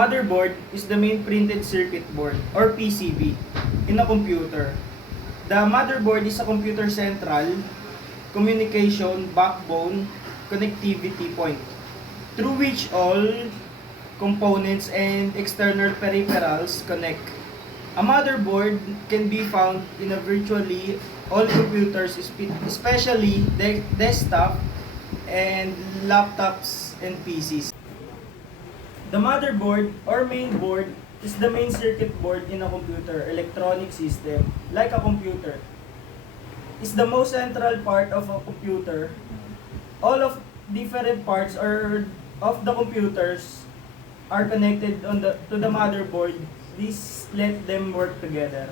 motherboard is the main printed circuit board or PCB in a computer. The motherboard is a computer central communication backbone connectivity point through which all components and external peripherals connect. A motherboard can be found in a virtually all computers, especially desktop and laptops and PCs. The motherboard or main board is the main circuit board in a computer electronic system, like a computer. It's the most central part of a computer. All of different parts of the computers are connected to the motherboard. This let them work together.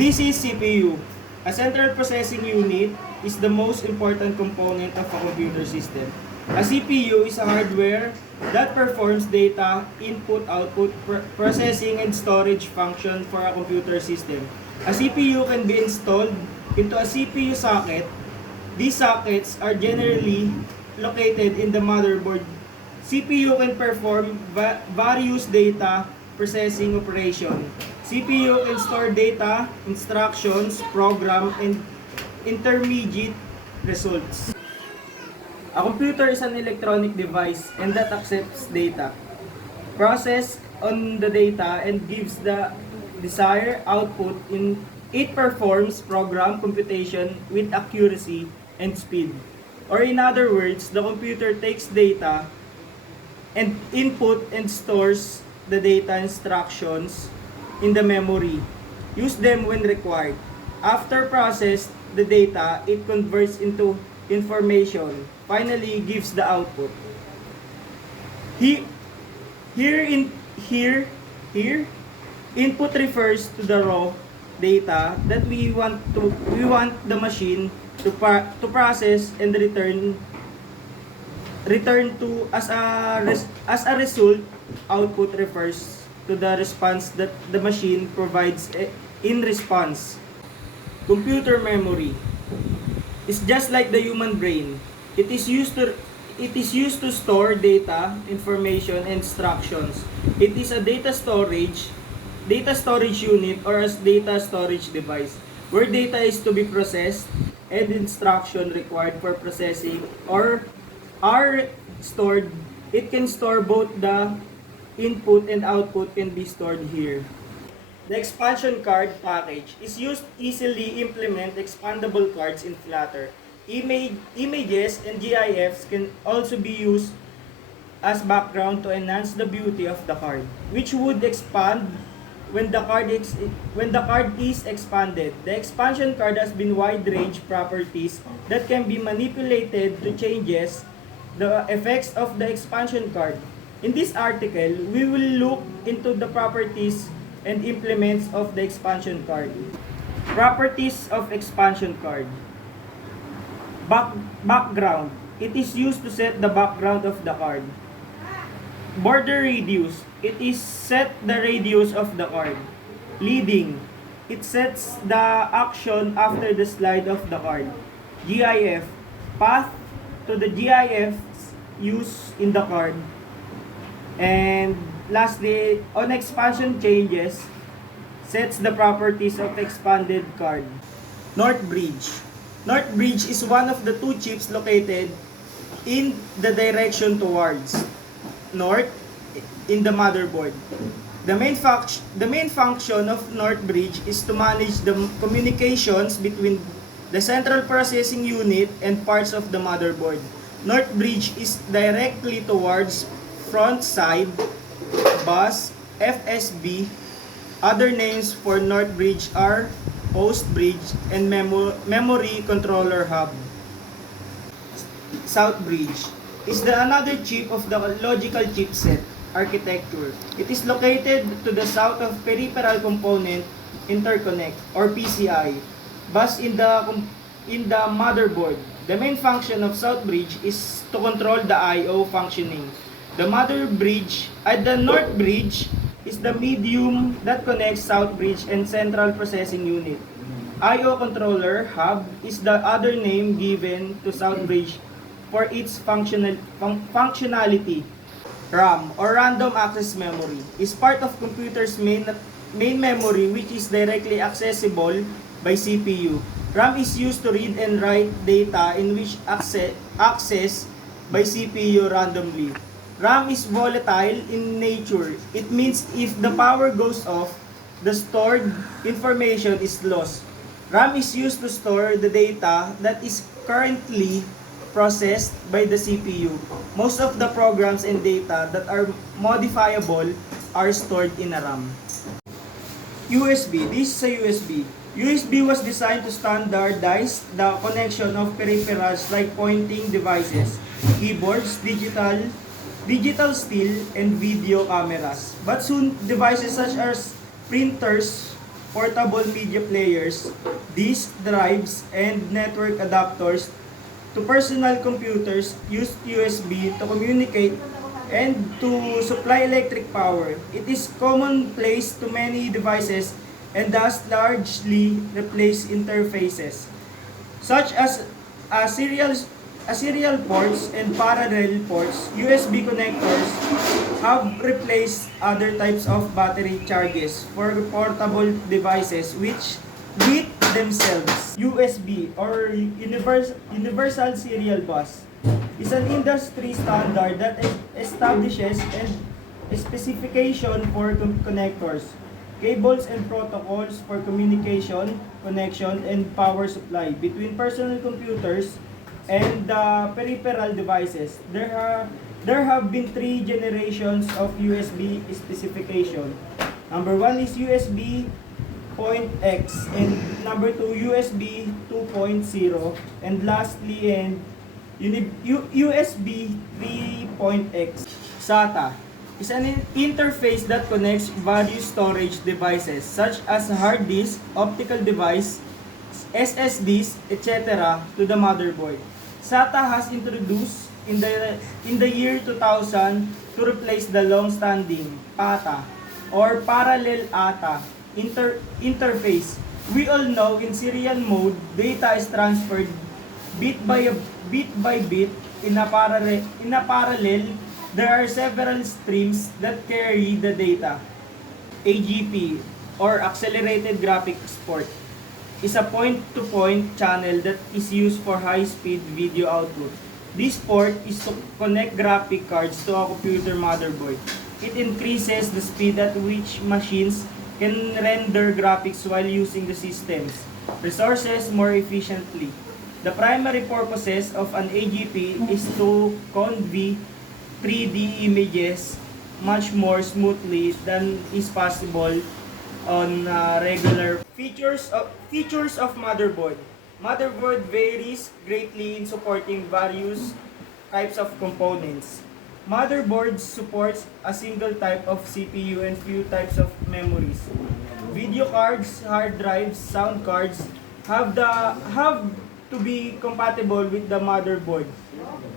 This is CPU. A central processing unit is the most important component of a computer system. A CPU is a hardware that performs data input-output processing and storage function for a computer system. A CPU can be installed into a CPU socket. These sockets are generally located in the motherboard. CPU can perform various data processing operation. CPU can store data, instructions, program, and intermediate results. A computer is an electronic device and that accepts data, processes on the data, and gives the desired output. It performs program computation with accuracy and speed. Or in other words, the computer takes data and input and stores the data instructions in the memory. Use them when required. After processed the data, it converts into information. Finally, gives the output. Here, input refers to the raw data that we want the machine to process and return to as a result. Output refers to the response that the machine provides in response. Computer memory is just like the human brain. It is used to store data, information, and instructions. It is a data storage unit or a data storage device where data is to be processed and instruction required for processing or are stored. It can store both the input and output can be stored here. The expansion card package is used to easily implement expandable cards in Flutter. Images and GIFs can also be used as background to enhance the beauty of the card, which would expand when the card is expanded. The expansion card has been wide range properties that can be manipulated to changes the effects of the expansion card. In this article, we will look into the properties and implements of the expansion card. Properties of expansion card. Background. It is used to set the background of the card. Border radius. It is set the radius of the card. Leading. It sets the action after the slide of the card. GIF. Path to the GIFs used in the card. And lastly, on expansion changes, sets the properties of expanded card. North bridge. North bridge is one of the two chips located in the direction towards north in the motherboard. The main function of North bridge is to manage the communications between the central processing unit and parts of the motherboard. North bridge is directly towards front side bus, FSB. Other names for North bridge are host bridge and memory controller hub. South bridge is another chip of the logical chipset architecture. It is located to the south of peripheral component interconnect or PCI bus in the motherboard. The main function of South bridge is to control the I/O functioning. The North bridge is the medium that connects South bridge and central processing unit. I/O controller hub is the other name given to South bridge for its functionality. RAM, or Random Access Memory, is part of computer's main memory, which is directly accessible by CPU. RAM is used to read and write data in which access by CPU randomly. RAM is volatile in nature. It means if the power goes off, the stored information is lost. RAM is used to store the data that is currently processed by the CPU. Most of the programs and data that are modifiable are stored in a RAM. USB. This is a USB. USB was designed to standardize the connection of peripherals like pointing devices, keyboards, digital still, and video cameras. But soon, devices such as printers, portable media players, disk drives, and network adapters to personal computers used USB to communicate and to supply electric power. It is commonplace to many devices and thus largely replace interfaces such as serial ports and parallel ports. USB connectors have replaced other types of battery charges for portable devices which with themselves. USB or Universal Serial Bus is an industry standard that establishes a specification for connectors, cables and protocols for communication, connection, and power supply between personal computers and peripheral devices. There have been 3 generations of USB specification. Number 1 is USB point X, and number 2 USB 2.0, and lastly USB 3.x. SATA is an interface that connects various storage devices such as hard disk, optical device, SSDs, etc. to the motherboard. SATA has introduced in the year 2000 to replace the long-standing PATA or parallel ATA interface. We all know in serial mode, data is transferred bit by bit in a parallel. There are several streams that carry the data. AGP or Accelerated Graphic Export is a point-to-point channel that is used for high-speed video output. This port is to connect graphic cards to a computer motherboard. It increases the speed at which machines can render graphics while using the system's resources more efficiently. The primary purposes of an AGP is to convey 3D images much more smoothly than is possible on regular features of motherboard. Motherboard varies greatly in supporting various types of components. Motherboard supports a single type of CPU and few types of memories. Video cards, hard drives, sound cards have to be compatible with the motherboard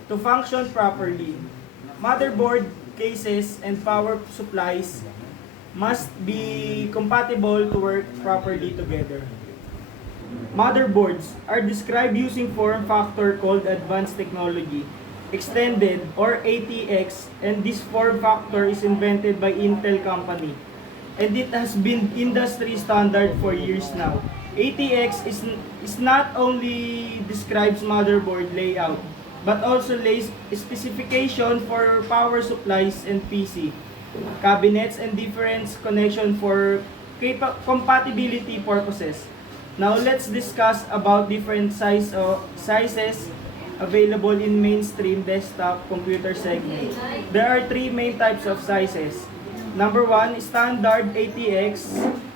to function properly. Motherboard cases and power supplies must be compatible to work properly together. Motherboards are described using form factor called advanced technology, extended or ATX, and this form factor is invented by Intel company, and it has been industry standard for years now. ATX is not only describes motherboard layout, but also lays specification for power supplies and PC, cabinets, and different connection for compatibility purposes. Now let's discuss about different sizes available in mainstream desktop computer segment. There are 3 main types of sizes. Number 1, standard ATX.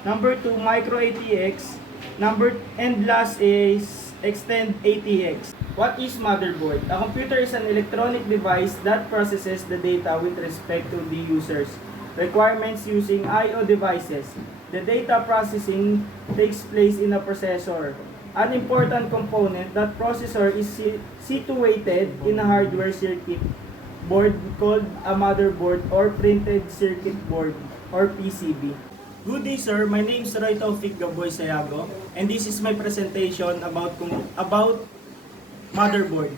Number 2, micro ATX. And last is extend ATX. What is motherboard? A computer is an electronic device that processes the data with respect to the user's requirements using I/O devices. The data processing takes place in a processor. An important component, that processor is situated in a hardware circuit board called a motherboard or printed circuit board or PCB. Good day, sir. My name is Roy Taufik Gaboy Sayago, and this is my presentation about motherboard.